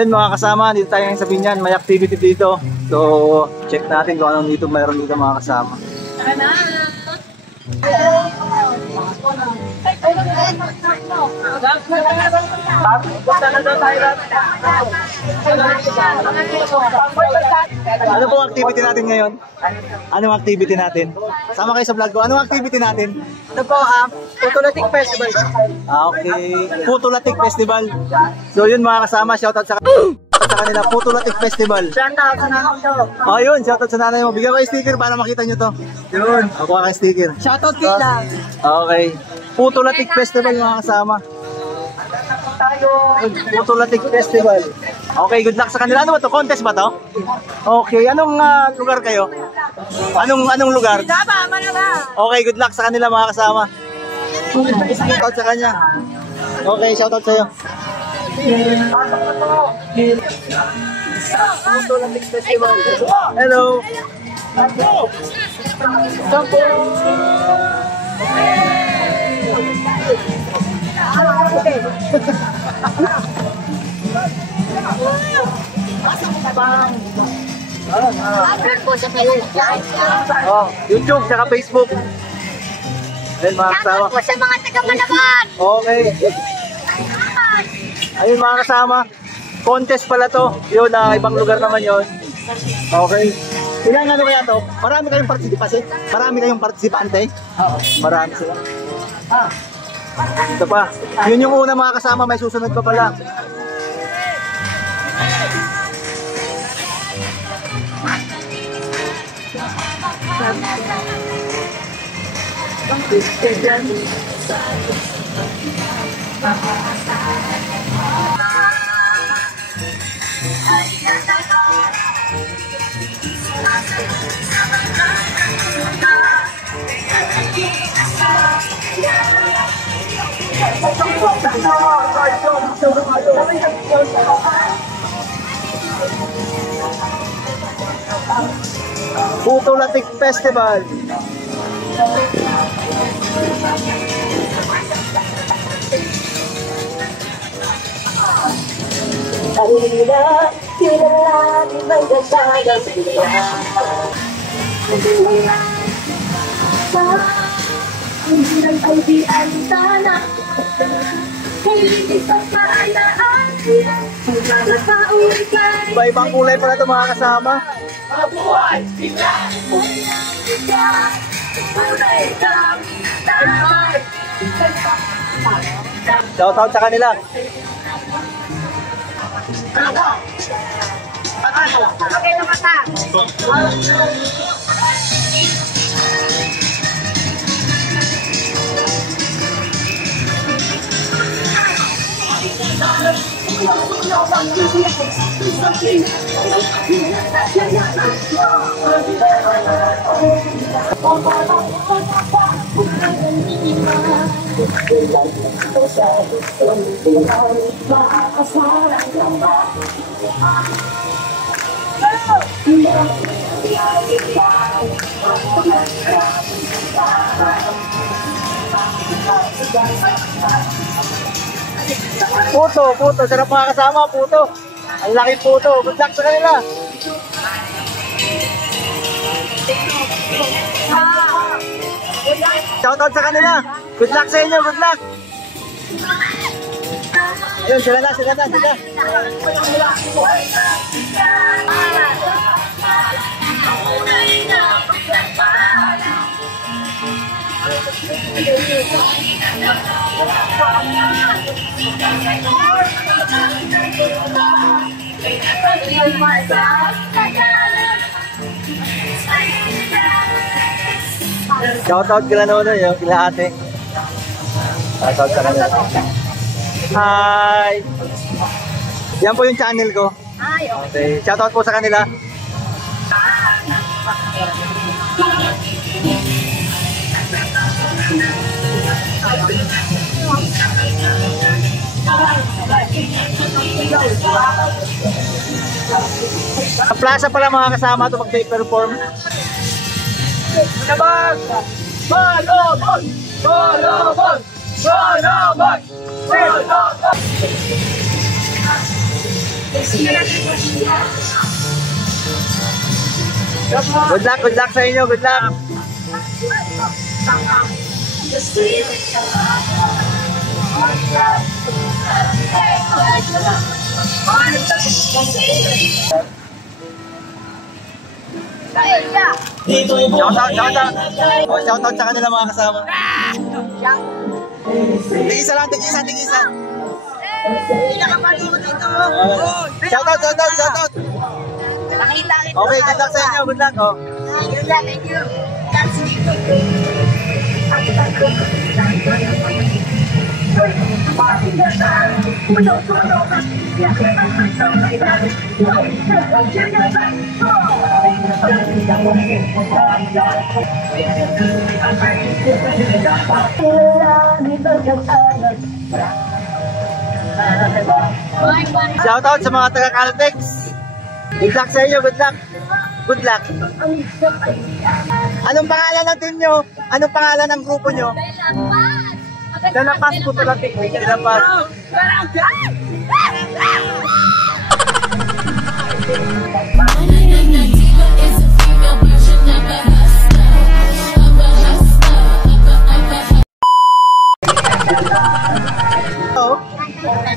Ayun mga kasama, dito tayo ngayon sa Binyan, may activity dito. So, check natin kung anong dito mayroon dito mga kasama. Ano pong activity natin ngayon? Anong activity natin? Sama kayo sa vlog ko. Anong activity natin? Ito po, Putulatik Festival. Okay. Putulatik Festival. So yun mga kasama, shoutout sa kanila. Putulatik Festival. Shoutout sa nanay ko. Oh yun, shoutout sa nanay mo. Bigyan ko yung sticker para makita nyo to. Yun. Makuha kayo sticker. Shoutout kila. Okay. Putulatik Festival mga kasama. Putulatik Festival. Okay, good luck sa kanila. Ano ba to? Contest ba to? Okay, anong lugar kayo? Anong lugar? Okay, good luck sa kanila mga kasama. Shoutout sa kanya. Okay, shoutout sa'yo. Putulatik Festival. Hello. Oh, YouTube saka Facebook. Ayun mga kasama. Shoutout po sa mga taga-Malaban. Okay. Ayun mga kasama. Contest pala to. Yun, ibang lugar naman yun. Okay. Ilang ano kaya to? Marami kayong partisipante? Marami kayong partisipante? Oo. Marami sila. Ito pa. Yun yung una mga kasama. May susunod pa pala. Putulatik Festival. Kanina, kilala ni may dasagang siya. Hindi ay di ang sana. Hindi sa paraan siya. Magkakauwi ka. Iba-ibang kulay pala ito mga kasama. Mabuhay sila. Shoutout sa kanila. Okay na mata. Puto, sarap mga kasama, puto. Ang laki puto, good luck sa kanila. Shoutout sa kanila, good luck sa inyo, good luck. Ayun, sila na. Shoutout kila Nono, yung kila ate. Shoutout sa kanila. Hi! Yan po yung channel ko. Okay. Shoutout po sa kanila. Sa plaza pala mga kasama ito mag-perform. Sabag! Balobon! Balobon! Balobon! Balobon! Good luck sa inyo, good luck. Shoutout sa kanila mga kasama. Tigisa lang, tigisa. Shoutout. Okay, good luck sa inyo, good luck. Oh. Thank you. Shoutout sa mga taga-Caltex. Good luck sa inyo, good luck. Good luck. Anong pangalan ng team nyo? Anong pangalan ng grupo nyo? Dalapas po talaga. Dalapas.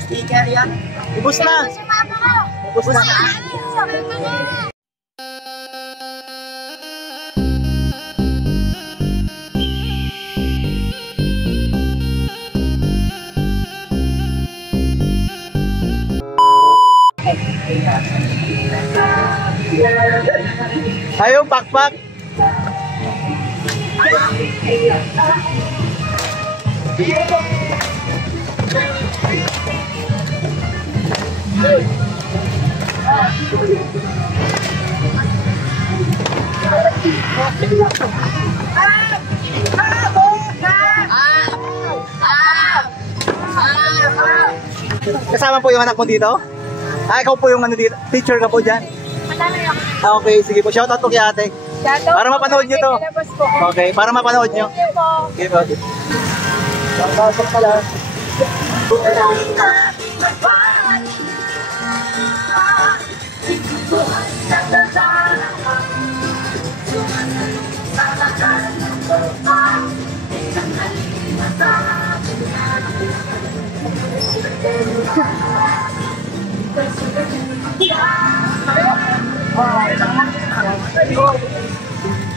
Sticker yan. Ubus na. Ubus na. Ayun, pakpak. Kasama po yung anak mo dito? Ikaw po yung ano dito? Teacher ka po dyan? Okay, sige po. Shoutout po kay ate. Para mapanood nyo to. Okay, para mapanood nyo. Okay po. Shoutout po pala.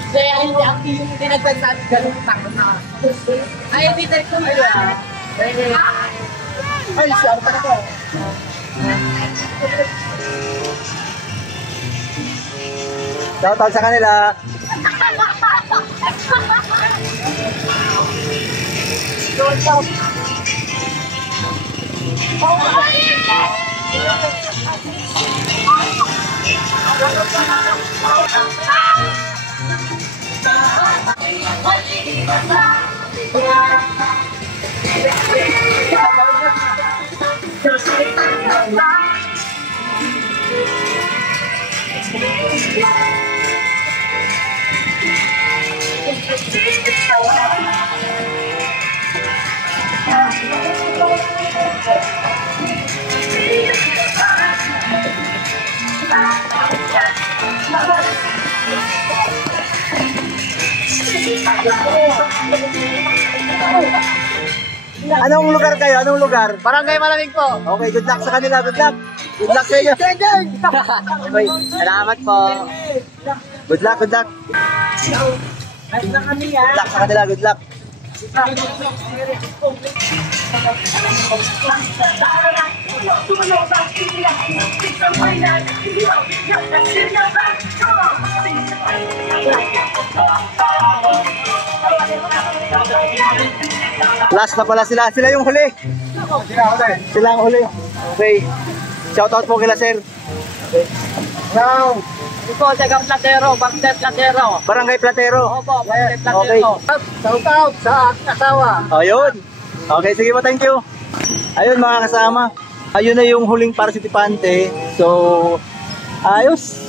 Kaya hindi ang yung dinagdagan ganun takot na. Ay, hindi tayo kumaya. Ay, siya pa ko. Shoutout sa kanila. Anong lugar kayo? Anong lugar? Barangay Malamig po. Okay, good luck sa kanila. Good luck. Good luck sa inyo. Okay, salamat po. Good luck, good luck. Good luck sa kanila, good luck. Last na pala sila. Sila yung huli. Sila ang huli. Okay. Shoutout po kila sir. Okay. Now, Ito, Dagang Platero, Barangay Platero. Barangay Platero. Opo, Barangay Okay. Platero. Shoutout sa asawa. Ayun. Okay, sige po, thank you. Ayun mga kasama. Ayun na yung huling participante. So, ayos.